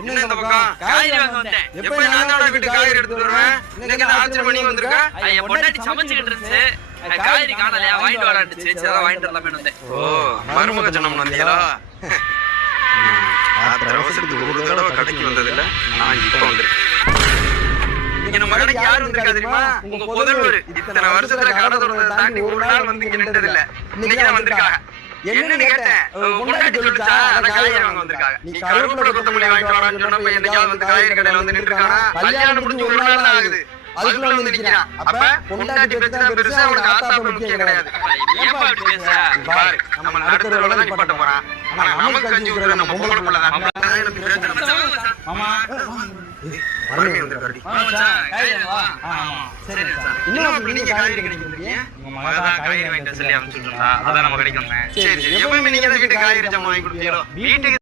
என்ன இந்த பக்கம் காய்கறி வாங்க வந்தேன். எப்ப நான் வீட்டு காய்கறி எடுத்துட்டு வருவேன். இன்னைக்கு என்ன ஆச்சரிய பண்ணி வந்திருக்க? என் பொண்டாட்டி சமைச்சிட்டு இருந்துச்சு. காய்கறி காணலையா, வாங்கிட்டு வரான்னுச்சு. சரி அதான் வாங்கிட்டு வரலாமே வந்தேன். ஓ, மருமக சொன்னோம்னு வந்தீங்களா? அவசரத்துக்கு ஒரு தடவை கடைக்கு வந்தது இல்ல, நான் இப்ப வந்திருக்கேன். இங்க நம்ம கடைக்கு யாரு வந்திருக்கா தெரியுமா? உங்க புதல்வர். இத்தனை வருஷத்துல கடை தொடர்றதை தாண்டி ஒரு நாள் வந்து இங்க நின்றது இல்ல. இன்னைக்கு தான் வந்திருக்காங்க. என்னன்னு கேட்டேன், பொண்டாட்டி சொல்லிச்சா அதான் காய்கறி வாங்க வந்திருக்காங்க. நீ கருவேப்பிலை கொத்தமல்லி வாங்கிட்டு வாடான்னு சொன்னப்ப என்னைக்காவது வந்து காய்கறி கடையில வந்து நின்றுருக்கானா? கல்யாணம் முடிஞ்சு ஒரு நாள் தான் ஆகுது, அதுக்குள்ள வந்து நிக்கிறான். அப்ப பொண்டாட்டி பேசுனா பெருசா அவனுக்கு ஆத்தா முக்கியம் கிடையாது. ஏப்பா இப்படி பேச? பாரு, நம்ம நடுத்தரவுல தான் நிப்பாட்ட போறான். ஆனா நமக்கு கஞ்சி ஊத்துற நம்ம பொம்பளை பிள்ளை தான். எனக்கு பிரச்சனை. மாமா மறுபடியும் வந்திருக்காடி. இன்னும் அப்படி நீங்க காய்கறி கடைக்கு வந்திருக்கீங்க? உங்க மகதான் காய்கறி வாங்கிட்டு சொல்லி அனுப்பிச்சுட்டா, அதான் நம்ம கடைக்கு வந்தேன். சரி சரி, எப்பவுமே நீங்க தான் வீட்டுக்கு காய்கறி ஜாமான் வாங்கி கொடுப்பீங்களோ? வீட்டுக்கு